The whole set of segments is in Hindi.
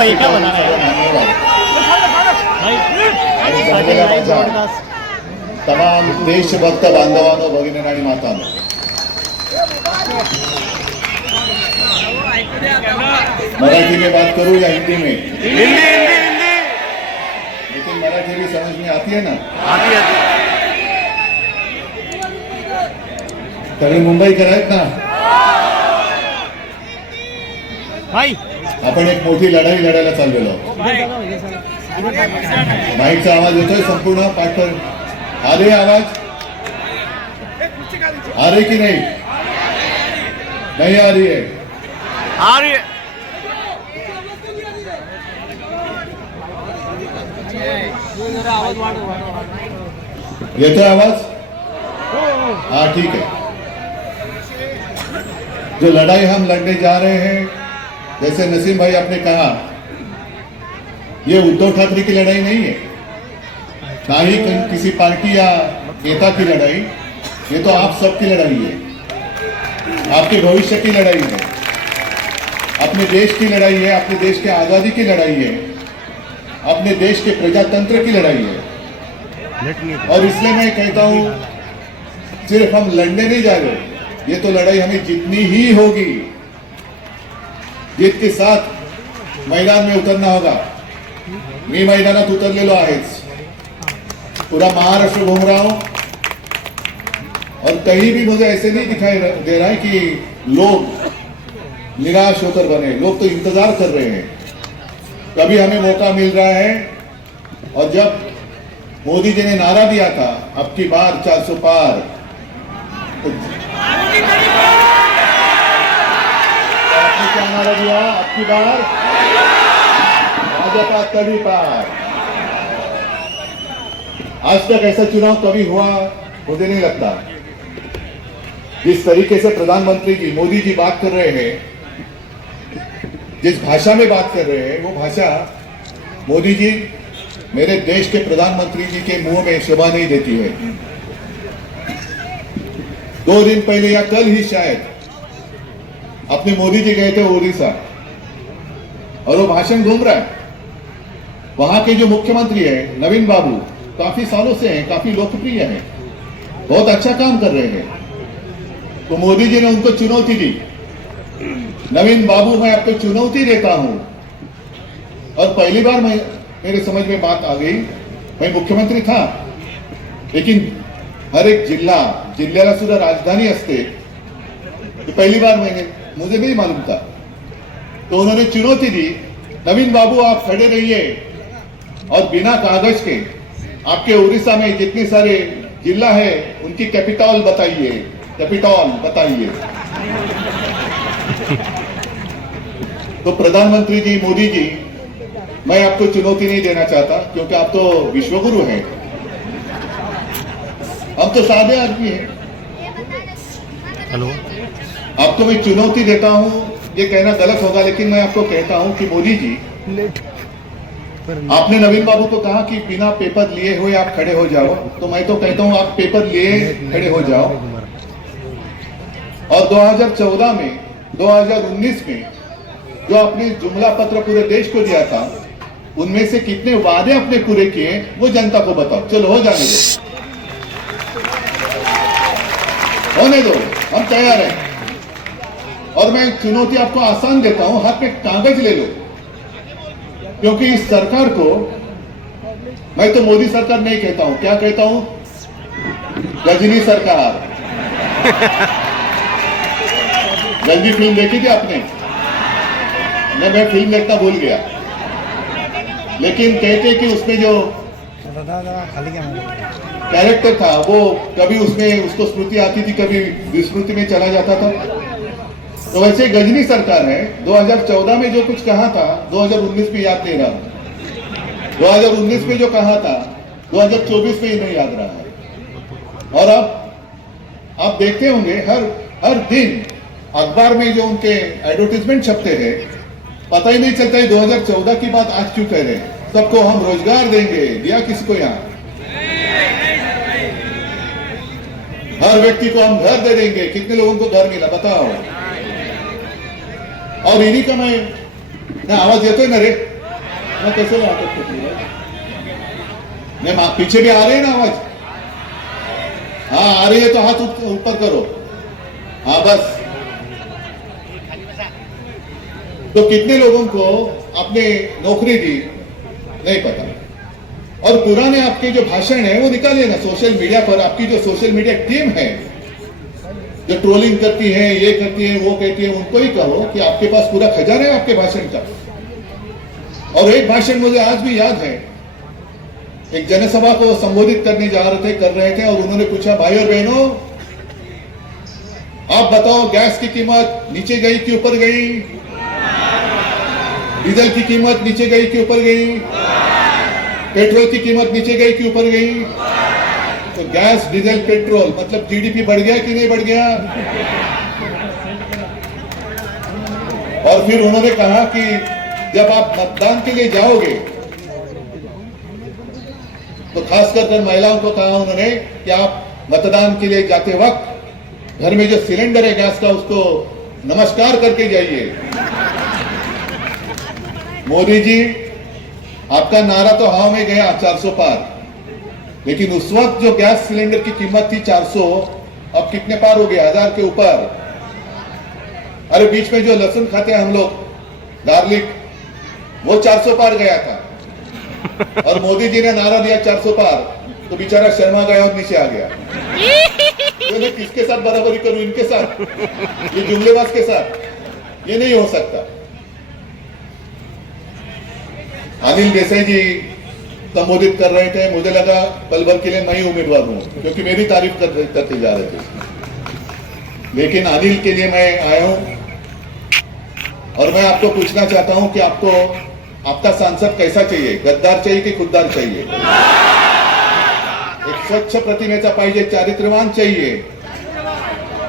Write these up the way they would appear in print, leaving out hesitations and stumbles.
भाई क्या बता रहे हैं तमाम देशभक्त बांधवांनो भगिनी आणि मातांनो, मराठी में बात करूं या हिंदी में? हिंदी लेकिन मराठी भी समझ में आती है ना? आती सगळे मुंबईकर आहेत ना? भाई आपण एक मोठी लढाई लढायला चाललेलो आहोत. माईकचा आवाज येतोय संपूर्ण पाठवर? आले आवाज? आ रही की नहीं? नहीं आ रही है? आ रही है. येतोय आवाज? हाँ ठीक है. जो लड़ाई हम लड़ने जा रहे हैं, जैसे नसीम भाई आपने कहा, ये उद्धव ठाकरे की लड़ाई नहीं है, ना ही किसी पार्टी या नेता की लड़ाई. ये तो आप सबकी लड़ाई है, आपके भविष्य की लड़ाई है, अपने देश की लड़ाई है, अपने देश के आजादी की लड़ाई है, अपने देश के प्रजातंत्र की लड़ाई है. और इसलिए मैं कहता हूं, सिर्फ हम लड़ने नहीं जा रहे, ये तो लड़ाई हमें जीतनी ही होगी. जीत के साथ मैदान में उतरना होगा. मी मैदानात उतरलेलो आहेच, पूरा महाराष्ट्र घूम रहा हूं और कहीं भी मुझे ऐसे नहीं दिखाई दे रहा है कि लोग निराश होकर बने. लोग तो इंतजार कर रहे हैं, कभी हमें मौका मिल रहा है. और जब मोदी जी ने नारा दिया था अब की बार 400 पार, तो आपने क्या नारा दिया? अब की बार भाजपा तड़ी पार. आज तक ऐसा चुनाव कभी हुआ मुझे नहीं लगता. जिस तरीके से प्रधानमंत्री जी मोदी जी बात कर रहे हैं, जिस भाषा में बात कर रहे हैं, वो भाषा मोदी जी मेरे देश के प्रधानमंत्री जी के मुंह में शोभा नहीं देती है. 2 दिन पहले या कल ही शायद अपने मोदी जी गए थे उड़ीसा और वो भाषण घूम रहा है. वहां के जो मुख्यमंत्री है नवीन बाबू, काफी सालों से हैं, काफी लोकप्रिय हैं, बहुत अच्छा काम कर रहे हैं. तो मोदी जी ने उनको चुनौती दी, नवीन बाबू मैं आपको चुनौती देता हूं. और पहली बार मेरे समझ में बात आ गई. मैं मुख्यमंत्री था, लेकिन हर एक जिल्ह्याला सुद्धा राजधानी असते, तो पहली बार मुझे नहीं मालूम था. तो उन्होंने चुनौती दी, नवीन बाबू आप खड़े रहिए और बिना कागज के आपके उड़ीसा में जितने सारे जिला है उनकी कैपिटल बताइए. तो प्रधानमंत्री जी मोदी जी, मैं आपको चुनौती नहीं देना चाहता क्योंकि आप तो विश्वगुरु हैं, हम तो सादे आदमी हैं. हेलो, आपको मैं चुनौती देता हूं, ये कहना गलत होगा, लेकिन मैं आपको कहता हूं कि मोदी जी, आपने नवीन बाबू को कहा कि बिना पेपर लिए हुए आप खड़े हो जाओ, तो मैं तो कहता हूं आप पेपर लिए खड़े हो जाओ. और 2014 में 2019 में जो आपने जुमला पत्र पूरे देश को दिया था, उनमें से कितने वादे आपने पूरे किए वो जनता को बताओ. चलो हो जाने दो, होने दो, हम तैयार हैं. और मैं चुनौती आपको आसान देता हूं, हाथ में कागज ले लो, क्योंकि इस सरकार को मैं तो मोदी सरकार नहीं कहता हूं, क्या कहता हूं? गजनी सरकार. गंदी फिल्म देखी थी आपने? मैं फिल्म देखना भूल गया, लेकिन कहते कि उसमें जो कैरेक्टर था वो कभी उसमें उसको स्मृति आती थी, कभी विस्मृति में चला जाता था. तो वैसे गजनी सरकार है. 2014 में जो कुछ कहा था 2019 में याद नहीं रहा, 2019 में जो कहा था 2024 में ही नहीं याद रहा है. और अब आप देखते होंगे हर दिन अखबार में जो उनके एडवर्टीजमेंट छपते हैं, पता ही नहीं चलता है 2014 की बात आज क्यों कह रहे हैं. सबको हम रोजगार देंगे, दिया किसी को? यहाँ हर व्यक्ति को हम घर दे देंगे. कितने लोगों को घर मिला बताओ? और इन्हीं का मैं आवाज येतोय ना रे? मैं कैसे ला सकते नहीं, पीछे भी आ रही है ना आवाज? हाँ आ रही है तो हाथ ऊपर करो। हाँ बस। तो कितने लोगों को आपने नौकरी दी नहीं पता, और पुराने आपके जो भाषण है वो निकालिए ना सोशल मीडिया पर। आपकी जो सोशल मीडिया टीम है जो ट्रोलिंग करती है, ये करती है, वो कहती है, उनको ही कहो कि आपके पास पूरा खजाना है आपके भाषण का। और एक भाषण मुझे आज भी याद है, एक जनसभा को संबोधित करने कर रहे थे, और उन्होंने पूछा, भाई और बहनों आप बताओ गैस की कीमत नीचे गई कि ऊपर गई? डीजल की कीमत नीचे गई कि ऊपर गई? पेट्रोल की कीमत नीचे गई कि ऊपर गई? तो गैस, डीजल, पेट्रोल मतलब जीडीपी बढ़ गया कि नहीं बढ़ गया? और फिर उन्होंने कहा कि जब आप मतदान के लिए जाओगे, तो खासकर महिलाओं को कहा उन्होंने कि आप मतदान के लिए जाते वक्त घर में जो सिलेंडर है गैस का, उसको नमस्कार करके जाइए। मोदी जी, आपका नारा तो हवा में गया 400 पार, लेकिन उस वक्त जो गैस सिलेंडर की कीमत थी 400, अब कितने पार हो गया? 1000 के ऊपर। अरे बीच में जो लहसुन खाते हैं हम लोग, गार्लिक, वो 400 पार गया था, और मोदी जी ने नारा दिया 400 पार, तो बेचारा शर्मा गया और नीचे आ गया। तो मैं किसके साथ बराबरी करूं? इनके साथ, ये जुमलेबाज के साथ? ये नहीं हो सकता। अनिल देसाई जी संबोधित कर रहे थे, मुझे लगा पल भर के लिए मैं ही उम्मीदवार हूं, क्योंकि मेरी तारीफ करते जा रहे थे। लेकिन अनिल के लिए मैं आया हूं, और मैं आपको पूछना चाहता हूं कि आपको आपका सांसद कैसा चाहिए? गद्दार चाहिए कि खुददार चाहिए? एक स्वच्छ प्रतिनेता पाहिजे, चारित्र्यवान चाहिए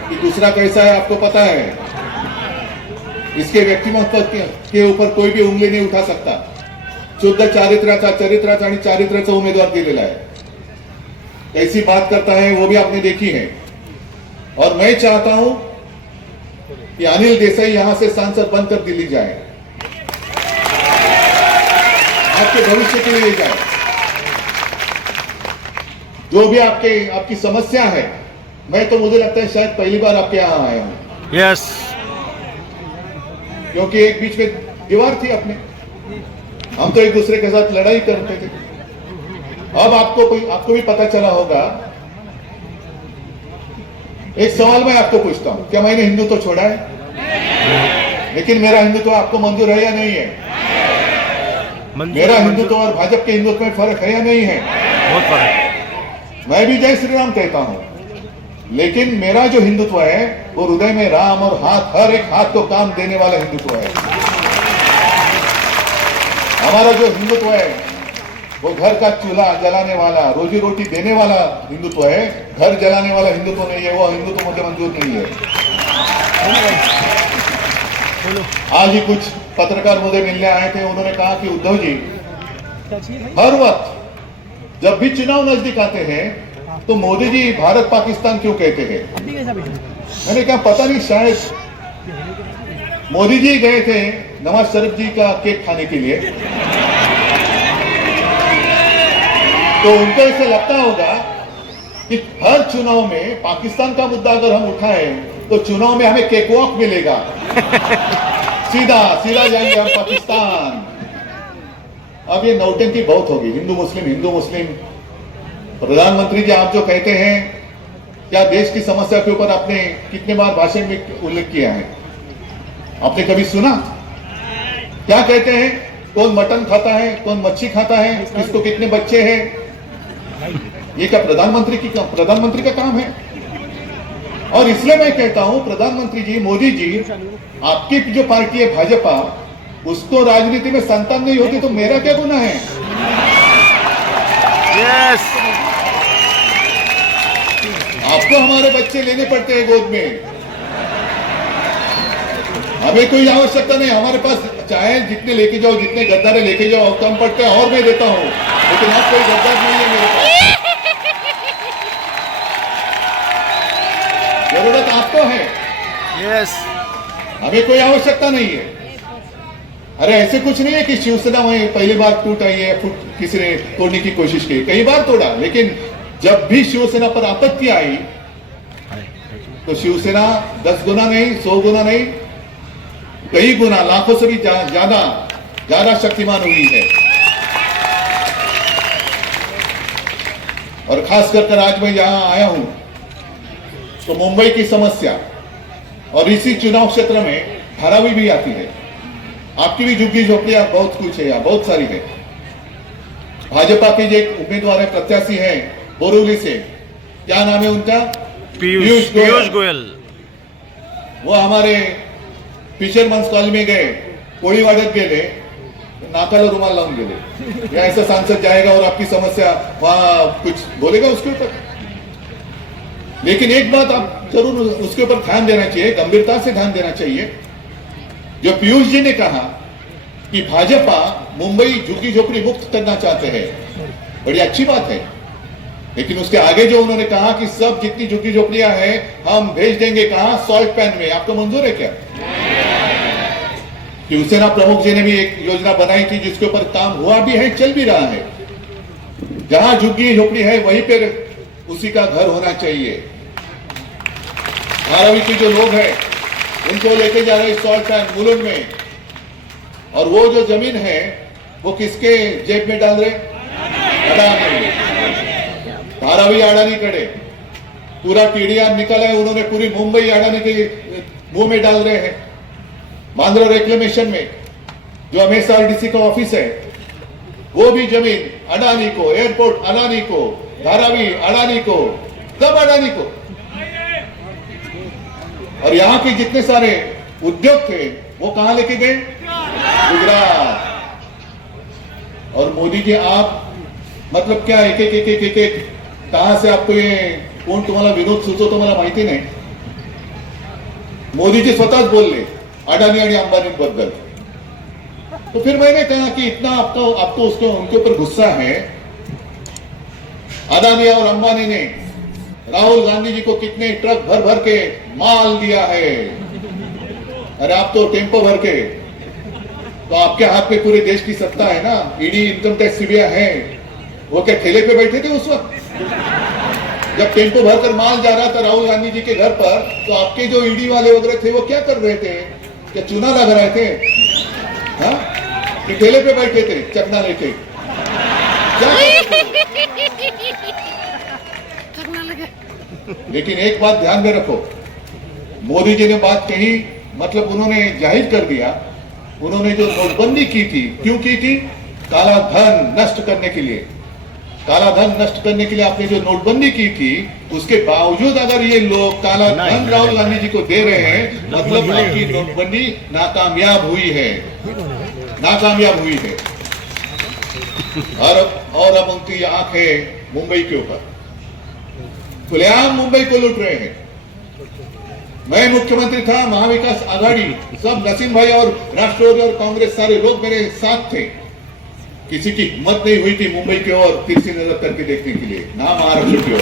कि दूसरा कैसा है आपको पता है? इसके व्यक्तिमत्व के ऊपर कोई भी उंगली नहीं उठा सकता। शुद्ध चरित्राचा आणि चारित्र्याचा उमेदवार दिलेला है। कैसी बात करता है वो भी आपने देखी है। और मैं चाहता हूं कि अनिल देसाई यहां से सांसद बनकर दिल्ली जाए, आपके भविष्य के लिए जाए। जो भी आपकी समस्या है, मैं तो मुझे लगता है शायद पहली बार आपके यहां आया हूं। यस। क्योंकि एक बीच में दीवार थी अपने, हम तो एक दूसरे के साथ लड़ाई करते थे। अब आपको भी पता चला होगा। एक सवाल मैं आपको पूछता हूं, क्या मैंने हिंदुत्व छोड़ा है? लेकिन मेरा हिंदुत्व आपको मंजूर है या नहीं है? मेरा हिंदुत्व और भाजपा के हिंदुत्व में फर्क है या नहीं है? बहुत फर्क है। मैं भी जय श्री राम कहता हूं, लेकिन मेरा जो हिंदुत्व है वो हृदय में राम, और हर एक हाथ को काम देने वाला हिंदुत्व है। हमारा जो हिंदुत्व है वो घर का चूल्हा जलाने वाला, रोजी रोटी देने वाला हिंदुत्व है। घर जलाने वाला हिंदुत्व नहीं है, वो हिंदुत्व मुझे मंजूर नहीं है। आज ही कुछ पत्रकार मुझे मिलने आए थे, उन्होंने कहा कि उद्धव जी, हर वक्त जब भी चुनाव नजदीक आते हैं तो मोदी जी भारत पाकिस्तान क्यों कहते हैं? मैंने कहा पता नहीं, शायद मोदी जी गए थे नवाज शरीफ जी का केक खाने के लिए, तो उनको ऐसा लगता होगा कि हर चुनाव में पाकिस्तान का मुद्दा अगर हम उठाएं तो चुनाव में हमें केक वॉक मिलेगा। सीधा जाएंगे हम पाकिस्तान। अब ये नौटंकी बहुत होगी, हिंदू मुस्लिम। प्रधानमंत्री जी, आप जो कहते हैं, क्या देश की समस्या के ऊपर आपने कितने बार भाषण में उल्लेख किया है? आपने कभी सुना? क्या कहते हैं? कौन मटन खाता है, कौन मच्छी खाता है, किसको कितने बच्चे हैं? ये क्या प्रधानमंत्री का काम है? और इसलिए मैं कहता हूं, प्रधानमंत्री जी, मोदी जी, आपकी जो पार्टी है भाजपा, उसको राजनीति में संतान नहीं होती तो मेरा क्या गुनाह है? यस। आपको हमारे बच्चे लेने पड़ते हैं गोद में, हमें कोई आवश्यकता नहीं। हमारे पास चाहे जितने लेके जाओ, जितने गद्दारे लेके जाओ, कम पड़ते हैं और मैं देता हूं, लेकिन अब कोई गद्दार नहीं है मेरे पास। जरूरत आपको है, यस। हमें कोई आवश्यकता नहीं है। अरे ऐसे कुछ नहीं है कि शिवसेना में पहली बार टूट आई है, किसी ने तोड़ने की कोशिश की, कई बार तोड़ा, लेकिन जब भी शिवसेना पर आपत्ति आई तो शिवसेना 10 गुना नहीं, 100 गुना नहीं, कई गुना, लाखों से भी ज्यादा शक्तिमान हुई है। और खास कर आज मैं यहां आया हूं तो मुंबई की समस्या और इसी चुनाव क्षेत्र में धारावी भी आती है। आपकी भी झुग्गी झोपड़ियां बहुत कुछ है, यहाँ बहुत सारी है। भाजपा के जो एक उम्मीदवार है, प्रत्याशी है बोरीवली से, क्या नाम है उनका? पीयूष गोयल। वो हमारे फिशरमन्स कॉलनी में गए, कोळीवाड्यात गेले, नाकाला रुमाल लावून गेले। या ऐसा सांसद जाएगा और आपकी समस्या वहां कुछ बोलेगा उसके ऊपर? लेकिन एक बात आप जरूर उसके ऊपर ध्यान देना चाहिए, गंभीरता से ध्यान देना चाहिए। जो पीयूष जी ने कहा कि भाजपा मुंबई झुग्गी झोपड़ी मुक्त करना चाहते हैं, बड़ी अच्छी बात है, लेकिन उसके आगे जो उन्होंने कहा कि सब जितनी झुग्गी झोपड़ियां हैं हम भेज देंगे, कहा? सॉल्ट पैन में। आपको मंजूर है क्या? शिवसेना प्रमुख जी ने भी एक योजना बनाई थी जिसके ऊपर काम हुआ भी है, चल भी रहा है। जहां झुग्गी झोपड़ी है वहीं पर उसी का घर होना चाहिए। धारावी के जो लोग हैं उनको लेके जा रहे सॉल्ट पैन मुलुंड में, और वो जो जमीन है वो किसके जेब में डाल रहे? अडानी। धारावी अडानी कड़े पूरा टीडीआर निकला है, उन्होंने पूरी मुंबई अडानी के मुंह में डाल रहे हैं। बांद्रा रेक्लेमेशन में जो एमएसआरडीसी का ऑफिस है वो भी जमीन अडानी को, एयरपोर्ट अडानी को, धारावी अडानी को, सब अडानी को। और यहां के जितने सारे उद्योग थे वो कहां लेके गए? गुजरात। और मोदी जी आप मतलब क्या एक कहां से आपको ये कोण तुम्हाला विनोद सुचवतो मला माहिती नाही। मोदी जी स्वतःच बोलले अडानी आणि अंबानी बद्दल। तो फिर मैंने कहा कि इतना आपको उसको उनके ऊपर गुस्सा है। अडानी और अंबानी ने राहुल गांधी जी को कितने ट्रक भर भर के माल दिया है। अरे आप तो टेम्पो भर के, तो आपके हाथ में पूरे देश की सत्ता है ना, ईडी, इनकम टैक्स, सीबीआई है। वो क्या ठेले पे बैठे थे उस वक्त जब टेम्पो भरकर माल जा रहा था राहुल गांधी जी के घर पर? तो आपके जो ईडी वाले वगैरह थे वो क्या कर रहे थे? क्या चुना लग रहे थे? हाँ, कि ठेले पे बैठे थे चकना लेके? लेकिन एक बात ध्यान में रखो, मोदी जी ने बात कही, मतलब उन्होंने जाहिर कर दिया, उन्होंने जो नोटबंदी की थी, क्यों की थी? काला धन नष्ट करने के लिए। काला धन नष्ट करने के लिए आपने जो नोटबंदी की थी, उसके बावजूद अगर ये लोग काला धन राहुल गांधी जी को दे रहे हैं, मतलब आपकी नोटबंदी नाकामयाब हुई है, नाकामयाब हुई है। और अब उनकी आंख है मुंबई के ऊपर, खुलेआम मुंबई को लूट रहे हैं। मैं मुख्यमंत्री था, महाविकास आघाड़ी, सब नसीम भाई और राष्ट्रवादी और कांग्रेस सारे लोग मेरे साथ थे। किसी की हिम्मत नहीं हुई थी मुंबई की ओर तिरछी नजर करके देखने के लिए, ना महाराष्ट्र की ओर।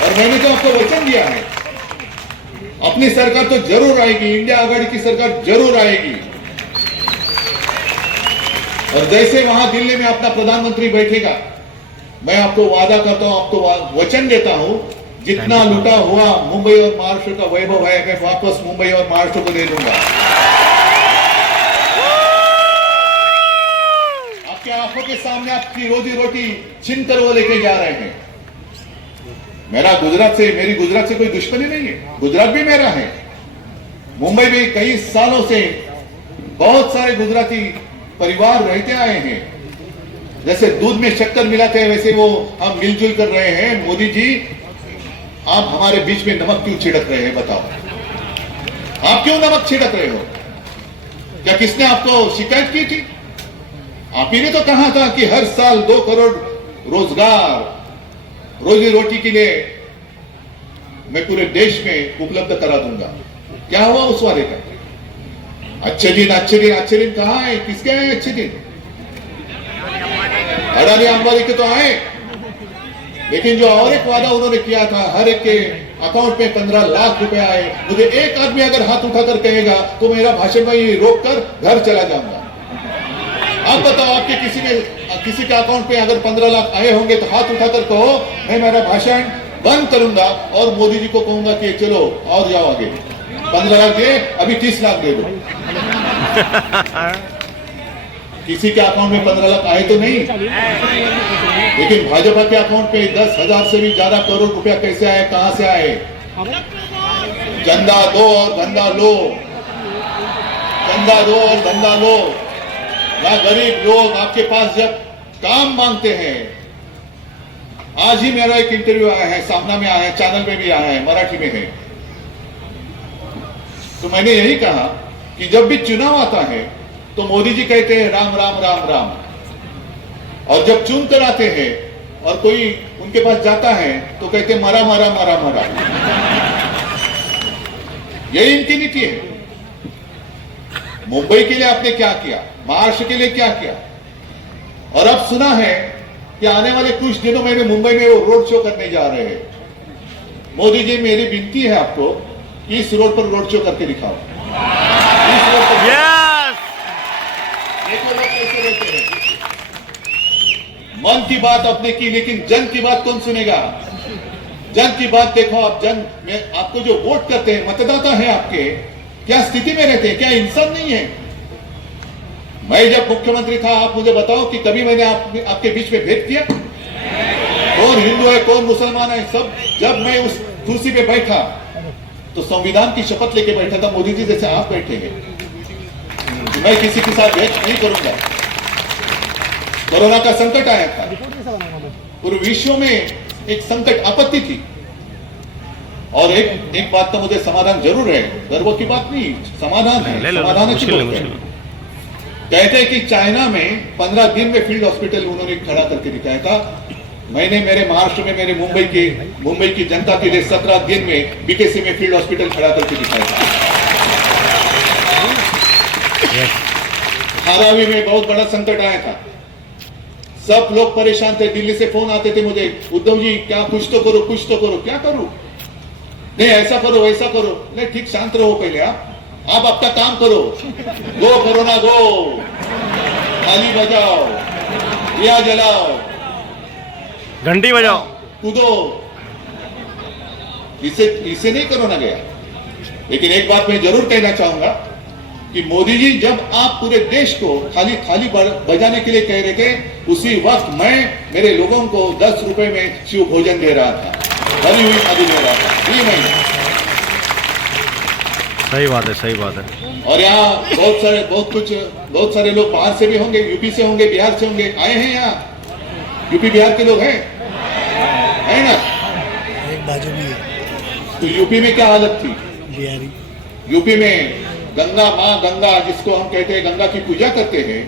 और मैंने तो आपको वचन दिया है, अपनी सरकार तो जरूर आएगी, इंडिया आघाड़ी की सरकार जरूर आएगी। और जैसे वहां दिल्ली में अपना प्रधानमंत्री बैठेगा, मैं आपको वादा करता हूं, आपको वचन देता हूं, जितना लूटा हुआ मुंबई और महाराष्ट्र का वैभव है, मैं वापस मुंबई और महाराष्ट्र को दे दूंगा। आपके आंखों के सामने आपकी रोजी रोटी छीन कर वो लेके जा रहे हैं। मेरी गुजरात से कोई दुश्मनी नहीं है, गुजरात भी मेरा है। मुंबई में कई सालों से बहुत सारे गुजराती परिवार रहते आए हैं। जैसे दूध में शक्कर मिलाते हैं, वैसे वो हम मिलजुल कर रहे हैं। मोदी जी, आप हमारे बीच में नमक क्यों छिड़क रहे हैं? बताओ, आप क्यों नमक छिड़क रहे हो? क्या किसने आपको शिकायत की थी? आप ही ने तो कहा था कि हर साल 2 करोड़ रोजगार, रोजी रोटी के लिए मैं पूरे देश में उपलब्ध करा दूंगा। क्या हुआ उस वाले का? अच्छे दिन कहां है? किसके आए अच्छे दिन? अडानी अंबानी के तो आए, लेकिन जो और एक वादा उन्होंने किया था, हर एक के अकाउंट में 15 लाख रुपए आए, मुझे एक आदमी अगर हाथ उठाकर कहेगा तो मेरा भाषण में ही रोक कर घर चला जाऊंगा। आप बताओ, आपके किसी के अकाउंट में अगर 15 लाख आए होंगे तो हाथ उठाकर कहो मैं मेरा भाषण बंद करूंगा और मोदी जी को कहूंगा कि चलो और जाओ आगे, 15 लाख दे, अभी 30 लाख दे दो। किसी के अकाउंट में 15 लाख आए तो नहीं, लेकिन भाजपा के अकाउंट में 10,000 से भी ज्यादा करोड़ रुपया कैसे आए, कहां से आए? चंदा दो और धंधा लो, चंदा दो और धंधा लो। या गरीब लोग आपके पास जब काम मांगते हैं, आज ही मेरा एक इंटरव्यू आया है, सामना में आया है, चैनल में भी आया है, मराठी में है, तो मैंने यही कहा कि जब भी चुनाव आता है तो मोदी जी कहते हैं राम राम राम राम, और जब चुन कर आते हैं और कोई उनके पास जाता है तो कहते मरा मरा मरा मरा। यही इनकी नीति है। मुंबई के लिए आपने क्या किया, महाराष्ट्र के लिए क्या किया, और अब सुना है कि आने वाले कुछ दिनों में भी मुंबई में वो रोड शो करने जा रहे हैं। मोदी जी, मेरी विनती है आपको कि इस रोड पर रोड शो करके दिखाओ। इस रोड पर देखो लोग कैसे रहते हैं। मन की बात आपने की, लेकिन जन की बात कौन सुनेगा? जन की बात देखो आप, जन में आपको जो वोट करते हैं, मतदाता है आपके, क्या स्थिति में रहते हैं? क्या इंसान नहीं है? मैं जब मुख्यमंत्री था, आप मुझे बताओ कि कभी मैंने आपके बीच में भेद किया? कौन हिंदू है, कौन मुसलमान है, सब जब मैं उस कुर्सी पे बैठा तो संविधान की शपथ लेके बैठा था, मोदी जी जैसे आप बैठे हैं। मैं किसी के साथ भेद नहीं करूंगा। कोरोना का संकट आया था, पूरे विश्व में एक संकट, आपत्ति थी, और एक बात तो मुझे समाधान जरूर है, गर्व की बात नहीं, समाधान है, समाधान कहते हैं कि चाइना में 15 दिन में फील्ड हॉस्पिटल उन्होंने खड़ा करके दिखाया था। मैंने मेरे महाराष्ट्र में, मेरे मुंबई की जनता के लिए 17 दिन में बीकेसी में फील्ड हॉस्पिटल खड़ा करके दिखाया था। धारावी में बहुत बड़ा संकट आया था, सब लोग परेशान थे, दिल्ली से फोन आते थे मुझे, उद्धव जी क्या कुछ तो करो, कुछ तो करो। क्या करूं? नहीं ऐसा करो, ऐसा करो। नहीं ठीक, शांत रहो पहले, आप आपका काम करो। गो कोरोना गो, ताली बजाओ, दिया जलाओ, घंटी बजाओ, कूदो। इसे नहीं कोरोना गया। लेकिन एक बात मैं जरूर कहना चाहूंगा कि मोदी जी, जब आप पूरे देश को खाली थाली बजाने के लिए कह रहे थे, उसी वक्त मैं मेरे लोगों को 10 रुपए में शिव भोजन दे रहा था, भरी हुई थाली दे रहा था, फ्री में। सही बात है, सही बात है। और यहाँ बहुत सारे लोग बाहर से भी होंगे, यूपी से होंगे, बिहार से होंगे, आए हैं यहाँ। यूपी बिहार के लोग हैं, है ना? एक बाजू में है। तो यूपी में क्या हालत थी? बिहारी। यूपी में गंगा, माँ गंगा जिसको हम कहते हैं, गंगा की पूजा करते हैं,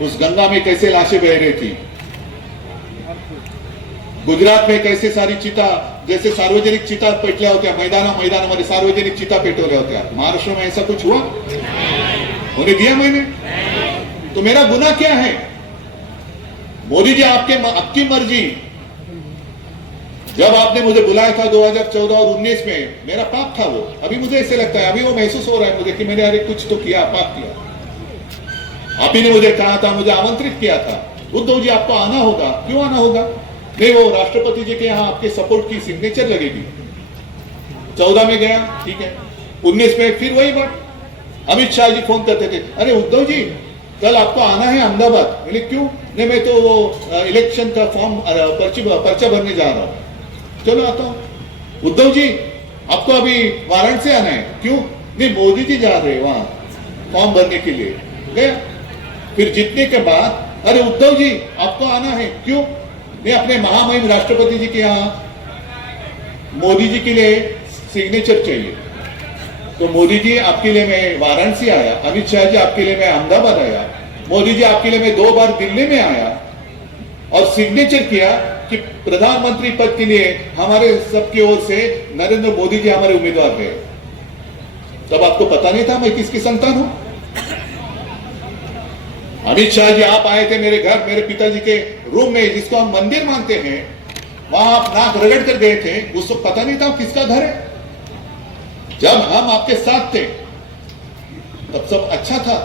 उस गंगा में कैसे लाशें बह रही थी। गुजरात में कैसे सारी चिता, जैसे सार्वजनिक चिता पेटल्या होत्या, मैदानामध्ये सार्वजनिक चिता पेटवल्या होत्या। महाराष्ट्र में ऐसा कुछ हुआ? होने दिया मैंने? तो मेरा गुनाह क्या है? मोदी जी, आपकी मर्जी। जब आपने मुझे बुलाया था 2014 और 19 में, मेरा पाप था वो। अभी मुझे ऐसे लगता है, अभी वो महसूस हो रहा है मुझे कि मैंने अरे कुछ तो किया, पाप किया। आप ही ने मुझे कहा था, मुझे आमंत्रित किया था, उद्धव जी आपको आना होगा। क्यों आना होगा? नहीं, वो राष्ट्रपति जी के यहाँ आपके सपोर्ट की सिग्नेचर लगेगी। 14 में गया, ठीक है। 19 में फिर वही बात। अमित शाह जी फोन करते थे, अरे उद्धव जी कल आपको आना है अहमदाबाद। बोले क्यों? नहीं, मैं तो वो इलेक्शन का फॉर्म पर्चा भरने जा रहा हूँ। चलो आता हूँ। उद्धव जी आपको अभी वाराणसी आना है। क्यों? नहीं, मोदी जी जा रहे हैं वहां फॉर्म भरने के लिए। गया। फिर जीतने के बाद, अरे उद्धव जी आपको आना है। क्यों? नहीं, अपने महामहिम राष्ट्रपति जी के यहाँ मोदी जी के लिए सिग्नेचर चाहिए। तो मोदी जी आपके लिए मैं वाराणसी आया, अमित शाह जी आपके लिए मैं अहमदाबाद आया, मोदी जी आपके लिए मैं 2 बार दिल्ली में आया और सिग्नेचर किया कि प्रधानमंत्री पद के लिए हमारे सबकी ओर से नरेंद्र मोदी जी हमारे उम्मीदवार है। तब आपको पता नहीं था मैं किसकी संतान हूं? अमित शाह जी आप आए थे मेरे घर, मेरे पिताजी के रूम में, जिसको हम मंदिर मानते हैं, वहां आप नाक रगड़ कर गए थे, उस वक्त पता नहीं था किसका घर है। जब हम आपके साथ थे तब सब अच्छा था,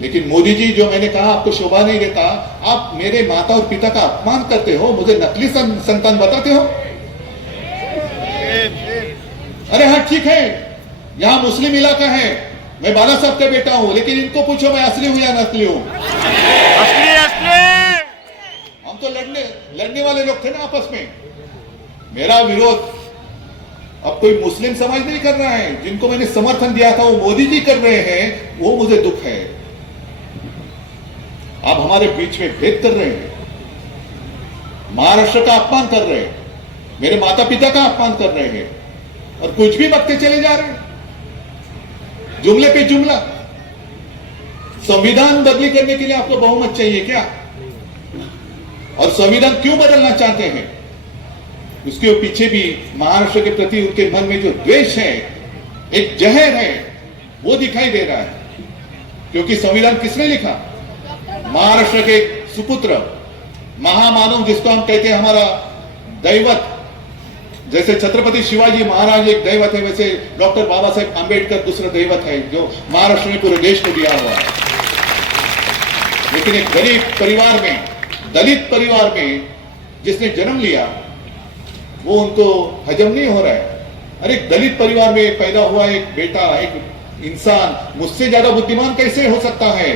लेकिन मोदी जी, जो मैंने कहा आपको शोभा नहीं देता, आप मेरे माता और पिता का अपमान करते हो, मुझे नकली संतान बताते हो। अरे हाँ ठीक है, यहां मुस्लिम इलाका है, मैं बाला साहब का बेटा हूं, लेकिन इनको पूछो मैं असली हूं या नकली हूं। असली असली। हम तो लड़ने वाले लोग थे ना आपस में। मेरा विरोध अब कोई मुस्लिम समाज नहीं कर रहा है, जिनको मैंने समर्थन दिया था वो मोदी जी कर रहे हैं, वो मुझे दुख है। आप हमारे बीच में भेद कर रहे हैं, महाराष्ट्र का अपमान कर रहे हैं, मेरे माता पिता का अपमान कर रहे हैं, और कुछ भी बकते चले जा रहे हैं, जुमले पे जुमला। संविधान बदली करने के लिए आपको बहुमत चाहिए क्या? और संविधान क्यों बदलना चाहते हैं? उसके पीछे भी महाराष्ट्र के प्रति उनके मन में जो द्वेष है, एक जहर है, वो दिखाई दे रहा है। क्योंकि संविधान किसने लिखा? महाराष्ट्र के सुपुत्र, महामानव, जिसको हम कहते हैं हमारा दैवत। जैसे छत्रपति शिवाजी महाराज एक दैवत है, वैसे डॉक्टर बाबा साहेब आंबेडकर दूसरा दैवत है, जो महाराष्ट्र ने पूरे देश को दिया हुआ है। लेकिन एक गरीब परिवार में, दलित परिवार में जिसने जन्म लिया, वो उनको हजम नहीं हो रहा है। अरे दलित परिवार में पैदा हुआ एक बेटा, एक इंसान मुझसे ज्यादा बुद्धिमान कैसे हो सकता है?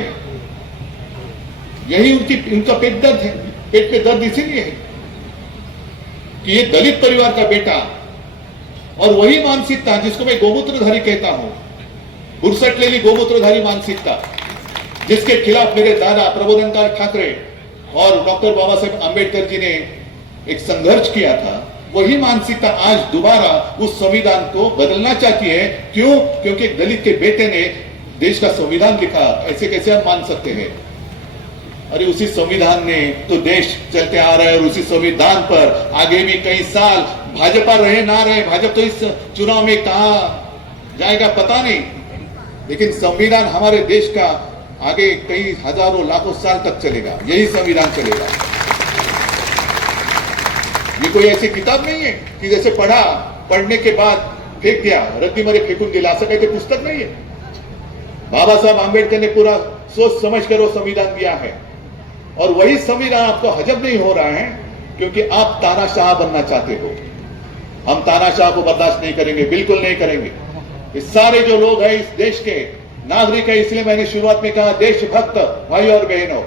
यही उनका पेट दर्द है। पेट में दर्द इसीलिए है कि ये दलित परिवार का बेटा, और वही मानसिकता जिसको मैं गोमूत्रधारी कहता हूं, बुरसट लेली गोमूत्रधारी मानसिकता, जिसके खिलाफ मेरे दादा प्रबोधनकार ठाकरे और डॉक्टर बाबा साहेब आंबेडकर जी ने एक संघर्ष किया था, वही मानसिकता आज दोबारा उस संविधान को बदलना चाहती है। क्यों? क्योंकि एक दलित के बेटे ने देश का संविधान लिखा। ऐसे कैसे हम मान सकते हैं? अरे उसी संविधान ने तो देश चलते आ रहा है, और उसी संविधान पर आगे भी कई साल भाजपा रहे ना रहे, भाजपा तो इस चुनाव में कहां जाएगा पता नहीं, लेकिन संविधान हमारे देश का आगे कई हजारों लाखों साल तक चलेगा, यही संविधान चलेगा। ये कोई ऐसी किताब नहीं है कि जैसे पढ़ने के बाद फेंक दिया, रद्दी मरे फेंकून दिला, असं काही ते पुस्तक नहीं है। बाबा साहब आंबेडकर ने पूरा सोच समझ कर वो संविधान दिया है, और वही संविधान आपको हजम नहीं हो रहा है क्योंकि आप तानाशाह बनना चाहते हो। हम तानाशाह को बर्दाश्त नहीं करेंगे, बिल्कुल नहीं करेंगे। ये सारे जो लोग हैं इस देश के नागरिक है, इसलिए मैंने शुरुआत में कहा देशभक्त भाई और बहनों,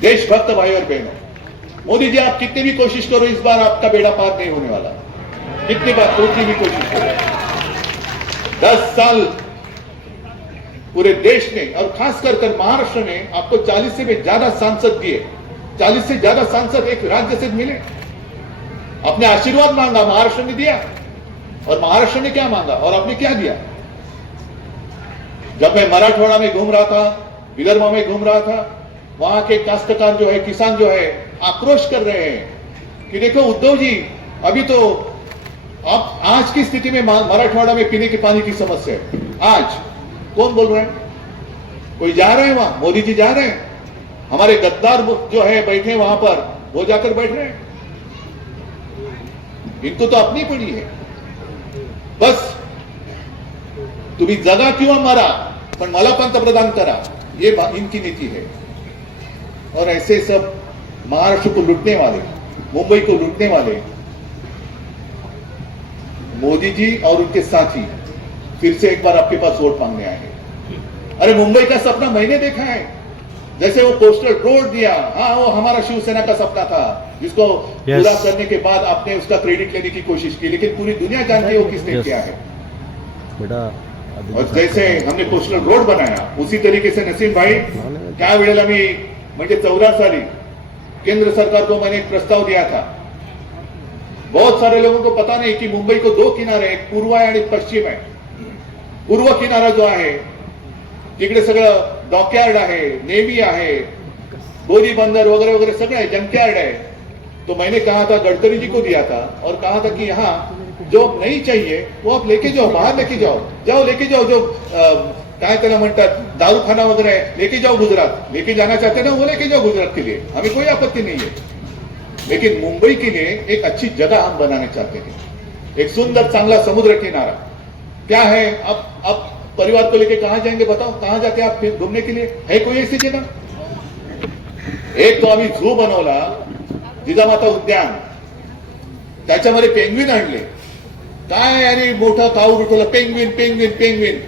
देशभक्त भाई और बहनों, मोदी जी आप कितनी भी कोशिश करो, इस बार आपका बेड़ा पार नहीं होने वाला। कितनी बार कितनी भी कोशिश करो। 10 साल पूरे देश ने और खासकर कर महाराष्ट्र ने आपको 40 से भी ज्यादा सांसद दिए, 40 से ज्यादा सांसद एक राज्य से मिले। आपने आशीर्वाद मांगा, महाराष्ट्र ने दिया, और महाराष्ट्र ने क्या मांगा और आपने क्या दिया? जब मैं मराठवाड़ा में घूम रहा था, विदर्भ में घूम रहा था, वहां के काश्तकार जो है, किसान जो है, आक्रोश कर रहे हैं कि देखो उद्धव जी, अभी तो आप आज की स्थिति में मराठवाड़ा में पीने के पानी की समस्या है। आज कौन बोल रहे हैं? कोई जा रहे हैं वहां? मोदी जी जा रहे हैं। हमारे गद्दार जो है बैठे वहां पर, वो जाकर बैठ रहे हैं। इनको तो अपनी पड़ी है, बस तुम्ही जगा किंवा मरा पण मला पंतप्रधान करा, ये इनकी नीति है। और ऐसे सब महाराष्ट्र को लूटने वाले, मुंबई को लूटने वाले मोदी जी और उनके साथी फिर से एक बार आपके पास वोट मांगने आए हैं। अरे मुंबई का सपना मैंने देखा है, जैसे वो पोस्टर रोड दिया, हाँ वो हमारा शिवसेना का सपना था, जिसको पूरा करने के बाद आपने उसका क्रेडिट लेने की कोशिश की, लेकिन पूरी दुनिया जानती है वो किसने किया है। और जैसे हमने कोस्टल रोड बनाया, उसी तरीके से नसीम भाई, त्या वेळेला मी म्हणजे 14 साली केंद्र सरकार को मैंने एक प्रस्ताव दिया था। बहुत सारे लोगों को पता नहीं कि मुंबई को 2 किनारे, एक पूर्व आहे आणि पश्चिम आहे। पूर्व किनारा जो आहे तिकडे सगळं डॉकयार्ड आहे, नेव्ही आहे, बोरी बंदर वगैरह वगैरह सगळं आहे, जंकयार्ड है। तो मैंने कहा था, गडकरी जी को दिया था और कहा था कि यहाँ जो नहीं चाहिए वो आप लेके जाओ, बाहर लेके जाओ लेके जाओ। जो काय त्याला म्हणतात दारूखाना वगैरह लेके जाओ, गुजरात लेके जाना चाहते ना वो लेके जाओ गुजरात के लिए, हमें कोई आपत्ति नहीं है। लेकिन मुंबई के लिए एक अच्छी जगह हम बनाने चाहते थे, एक सुंदर चांगला समुद्र किनारा। क्या है, अब परिवार को लेके कहां जाएंगे बताओ, कहां जाते आप फिर घूमने के लिए? है कोई ऐसी जगह? एक तो आम्ही झू बनवला, जिजामाता उद्यान, त्याच्यामध्ये पेंग्विन आणले, काय अरे मोठा काऊर उठवला, पेंग्विन पेंग्विन पेंग्विन।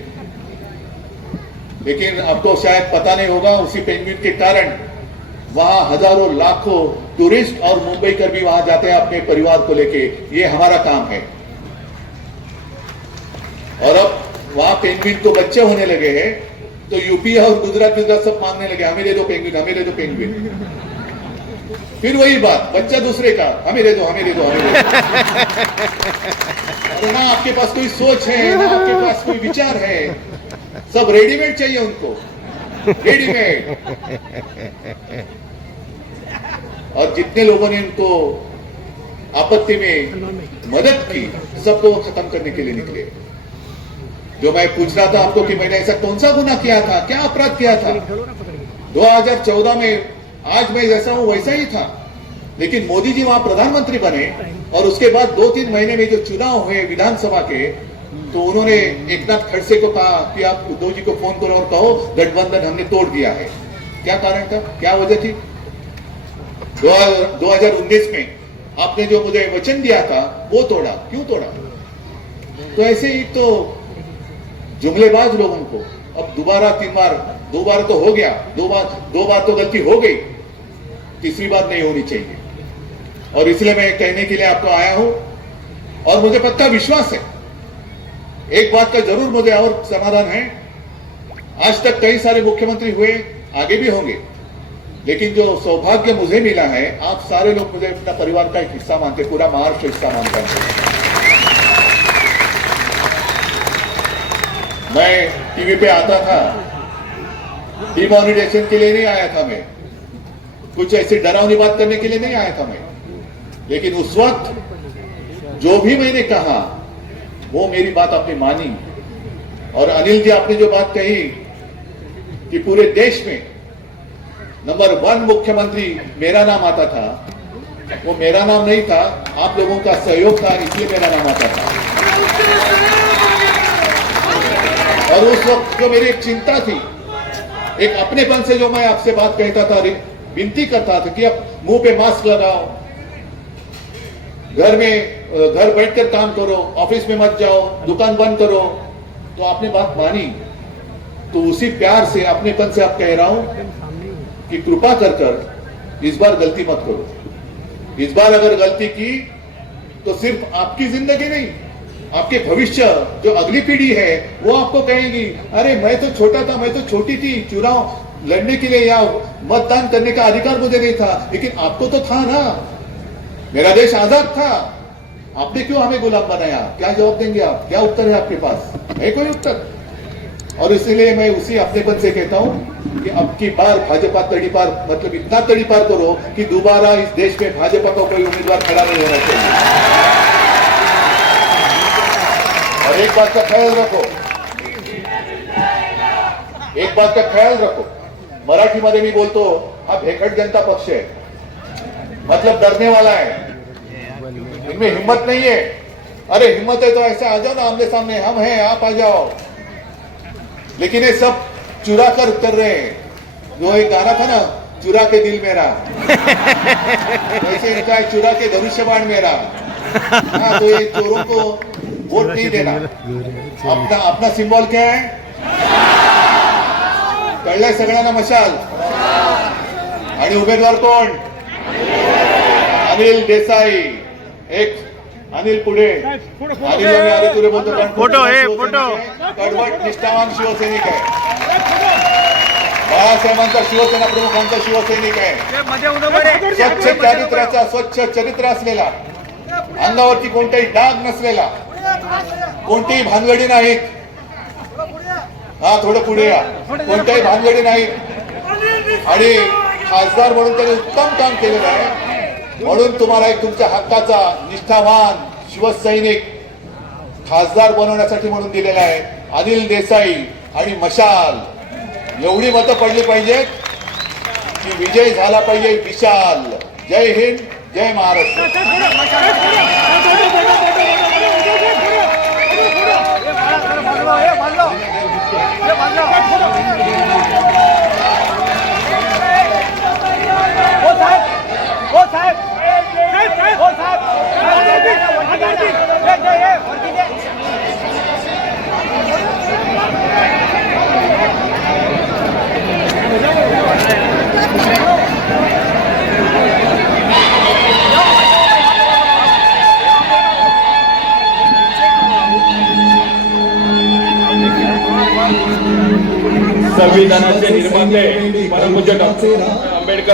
लेकिन आपको शायद पता नहीं होगा, उसी पेंग्विन के कारण वहां हजारों लाखों टूरिस्ट और मुंबईकर भी वहां जाते हैं अपने परिवार को लेके। ये हमारा काम है। और अब वहां पेंग्विन को बच्चे होने लगे हैं, तो यूपी और गुजरात सब मांगने लगे, हमें दे दो पेंग्विन, हमें दे दो पेंग्विन। फिर वही बात, बच्चा दूसरे का, हमें दे दो, हमें दे दो, हमें दे दो। और ना आपके पास कोई सोच है, ना आपके पास कोई विचार है, सब रेडीमेड चाहिए उनको, रेडीमेड। और जितने लोगों ने इनको आपत्ति में मदद की, सबको खत्म करने के लिए निकले। जो मैं पूछ रहा था आपको कि मैंने ऐसा कौन सा गुनाह किया था, क्या अपराध किया था? 2014 में आज मैं जैसा हूं वैसा ही था, लेकिन मोदी जी वहां प्रधानमंत्री बने और उसके बाद 2-3 महीने में जो चुनाव हुए विधानसभा के, तो उन्होंने एकनाथ खड़से को कहा कि आप उद्धव जी को फोन करो और कहो गठबंधन हमने तोड़ दिया है। क्या कारण था, क्या वजह थी? 2019 में आपने जो मुझे वचन दिया था वो तोड़ा, क्यों तोड़ा? तो ऐसे ही तो जुमलेबाज लोगों को अब दोबारा 3 बार, 2 बार तो हो गया, 2 बार तो गलती हो गई, तीसरी बार नहीं होनी चाहिए। और इसलिए मैं कहने के लिए आपको आया हूं, और मुझे पक्का विश्वास है, एक बात का जरूर मुझे और समाधान है, आज तक कई सारे मुख्यमंत्री हुए, आगे भी होंगे, लेकिन जो सौभाग्य मुझे मिला है, आप सारे लोग मुझे अपना परिवार का एक हिस्सा मानते, पूरा महाराष्ट्र हिस्सा मानता है। मैं टीवी पे आता था, डिमोनिटाइजेशन के लिए नहीं आया था मैं, कुछ ऐसी डरावनी बात करने के लिए नहीं आया था मैं, लेकिन उस वक्त जो भी मैंने कहा वो मेरी बात आपने मानी। और अनिल जी, आपने जो बात कही कि पूरे देश में नंबर 1 मुख्यमंत्री मेरा नाम आता था, वो मेरा नाम नहीं था, आप लोगों का सहयोग था, इसलिए मेरा नाम आता था। और उस वक्त जो मेरी एक चिंता थी, एक अपनेपन से जो मैं आपसे बात कहता था, विनती करता था कि आप मुंह पे मास्क लगाओ, घर बैठकर काम करो, ऑफिस में मत जाओ, दुकान बंद करो, तो आपने बात मानी। तो उसी प्यार से, अपनेपन से आप कह रहा हूं कि कृपा कर इस बार गलती मत करो। इस बार अगर गलती की तो सिर्फ आपकी जिंदगी नहीं, आपके भविष्य, जो अगली पीढ़ी है, वो आपको कहेगी, अरे मैं तो छोटा था, मैं तो छोटी थी, चुनाव लड़ने के लिए या मतदान करने का अधिकार मुझे नहीं था, लेकिन आपको तो था ना, मेरा देश आजाद था, आपने क्यों हमें गुलाम बनाया? क्या जवाब देंगे आप? क्या उत्तर है आपके पास? है कोई उत्तर? और इसलिए मैं उसी अपनेपन से कहता हूं कि अब की बार भाजपा तड़ीपार, मतलब इतना तड़ीपार करो कि दोबारा इस देश में भाजपा का कोई उम्मीदवार खड़ा नहीं होना चाहिए। और एक बात का ख्याल रखो, एक बात का ख्याल रखो, मराठीमध्ये मी बोलतो, हा भेकड जनता पक्ष है, मतलब डरने वाला है, इनमें हिम्मत नहीं है। अरे हिम्मत है तो ऐसे आ जाओ ना, आमने सामने हम हैं, आप आ जाओ। लेकिन ये सब चुरा कर कर रहे हैं। जो एक गाना था ना, चुरा के दिल मेरा, वैसे इनका चुरा के धनुष्यबाण मेरा। हाँ, तो ये चोरों को वोट नहीं देना। अपना सिंबल क्या है? कळलंय सगळ्यांना मशाल? आणि उमेदवार कोण? अनिल देसाई। एक अनिल पुढे, अनिल अरे तुरे बोलतो, फोटो आहे, फोटो, कडवट निष्ठावान शिवसैनिक आहे, बाळासाहेबांचा शिवसेना प्रमुखांचा शिवसैनिक आहे, स्वच्छ चरित्र असलेला, अंगावरती कोणताही डाग नसलेला, कोणतीही भानगडी नाहीत। हा, थोडं पुढे या, कोणत्याही भानगडी नाहीत आणि खासदार म्हणून त्यांनी उत्तम काम केलेलं आहे। म्हणून तुम्हाला एक तुमच्या हक्काचा निष्ठावान शिवसैनिक खासदार बनवण्यासाठी म्हणून दिलेला आहे अनिल देसाई आणि मशाल। एवढी मतं पडली पाहिजेत की विजय झाला पाहिजे विशाल। जय हिंद, जय महाराष्ट्र. संविधानाचे निर्माते परमपूज्य डॉक्टर आंबेडकर